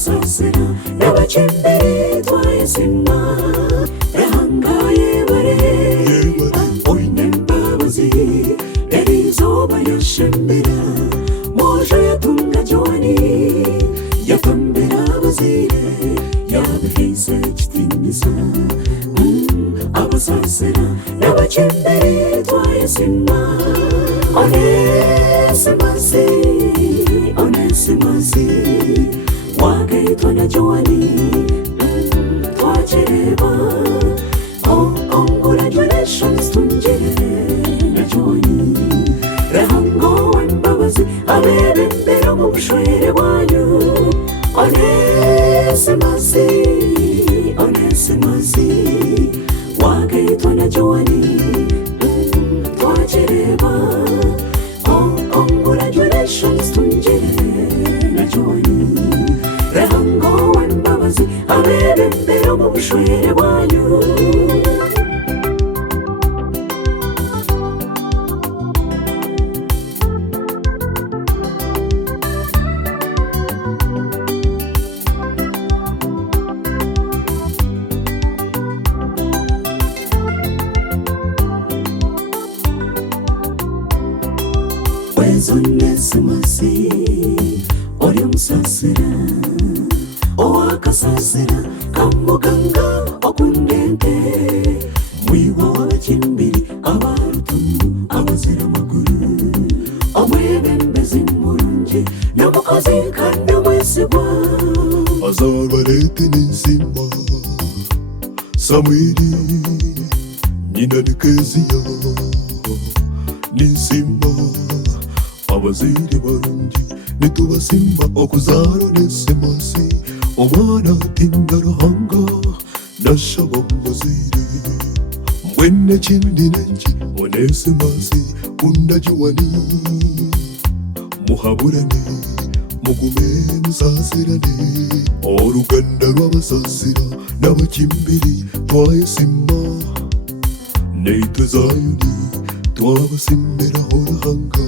abasasira n'abakembere twayesima rahangaye bare oinembabazi erizoba yashemera moja yatunga Joani yapambera abazire yabihise kitinisa abasasira n'abakembere twayesima Onesmus wakaitwa na Joani twachireba congratulations tunjire na Joani rahango wembabazi abebembera mu bushwere bwanyu Onesmus wakaitwa na Joani twachireba congratulations tunjire na Joani rahango wembabazi abebembera mu bushwere bwanyu Onesmus ori musasira owakasasira kamuganga okundente mwiwa w'abakimbiri abarutamu abazira amaguru omwebembezi murungi n'omukozi kandi omwesigwa azarwa leta n'ensimba Samweli nyina ni Keziya n'ensimba abazire barungi nitubasimba okuzaro Onesmus omwana atinda ruhanga nashaba mubazire mwene kindi nenki Onesmus kunda Joani muhaburane mugume musasirane oruganda rw'abasasira n'abakimbiri twayesima neitwe Zayoni twabasimbera ruhanga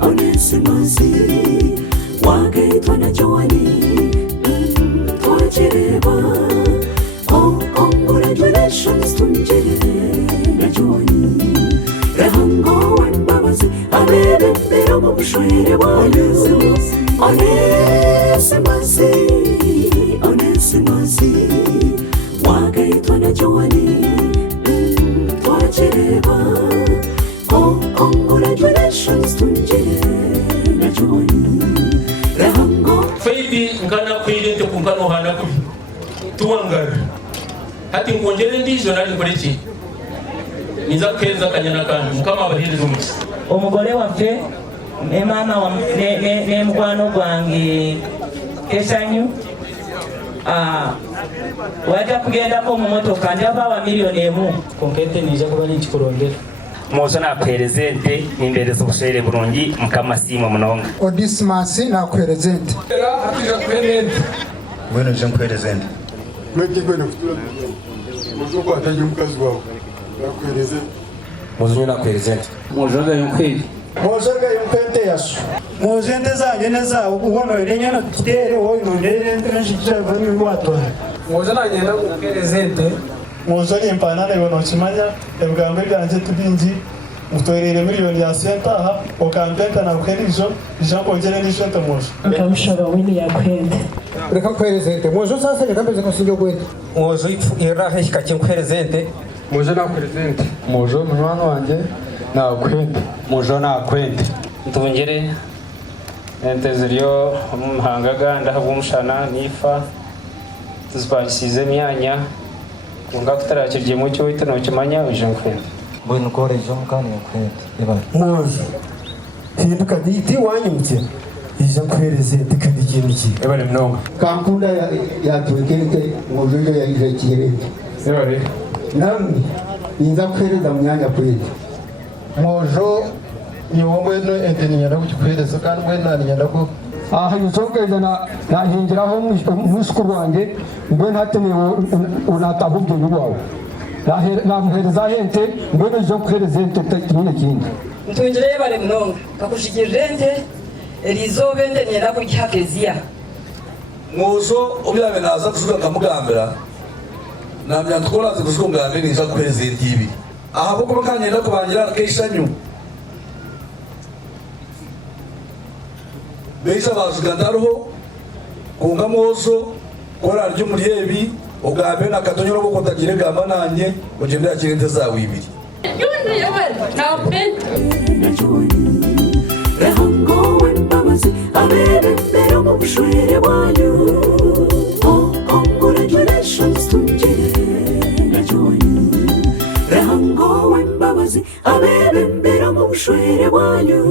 Onesmus wakaitwa na Joani twachireba congratulations tunjire na Joani rahango wembabazi abebembera mu bushwere bwanyu Onesmus wakaitwa na Joani twachireba congratulations tunjire na Joani rahango faidi ngana kwirinde kumpano hana kubi tuwangara hati ngonjere ndizo nali nkolechi niza keza kanyana kandi mukama abahereza umuti omugole waffe ne mama wa ne mkwano gwange Kesanyu wajja kugendako mu motoka njaba wa milioni emu konkete niza kuba nikikulondera Mozo nakwerezente nimbereza ubushwere burungi mukamasimu munonga Onesmus nakwerezente Bueno je nkwerezente mweke kwene mozo kwataje mukazi wawe nakwerezente mozo nakwerezente mozo ga yonkweli mozo ga yonkwete yaso mozo ente zanjye neza ubona irenyana kitere wowe nondere ente nshikira bani wato mozo nagenda kuperezente mozo impanana yono kimanya ebwambe byanje tubingi mutwerere miliyoni ya senta aha okampenta na kwelizo jambo ngene ni senta mozo nkamushora wini yakwende reka kwerezente mozo sasa nikambeze kosinjo kwenda mozo irahe kikakimperezente mozo nakwerezente mozo mwana wanje nakwende mozo nakwende ntungere ente ziriyo umuhangaga ndahabumushana nifa tuzibashyize myanya kunga kutarakirye mu cyo wita no kimanya uje nkwende Bueno korejo mukani yakwende mozo hinduka diti wanyumye ije kwerezente kandi kintu ki ebale mnonga kampunda ya twekente mozo ya ije kirende ebale namwe inza kwereza myanya kweli mozo ni wowe no ente nyanda kukwereza kandi mwe nani nyanda ko aha yusongeza na hingiraho mushukuru wanjye mbwe ntatene unatabubye niwawe na muhereza hente mbwe no kuhereza hente takine kindi ntungire bale mnonga kakushikirire ente elizobe nte nyenda kukihakezia muzo obyabe naza kusuka kamugambira namya tukola zikusuka ngambira nja kupresent ibi ahabo ko kanyenda kubangira keshanyu beisa bazugandaro kunga mozo kora ryo muri ebi ugambe na katonyoro ko kutagire gamba nanye ugende yakirente zawe ibiri yundi yawe na pent na joani rahango wembabazi abebe mbere mu bushwere bwanyu congratulations tunjire na joani rahango wembabazi abebe mbere mu bushwere bwanyu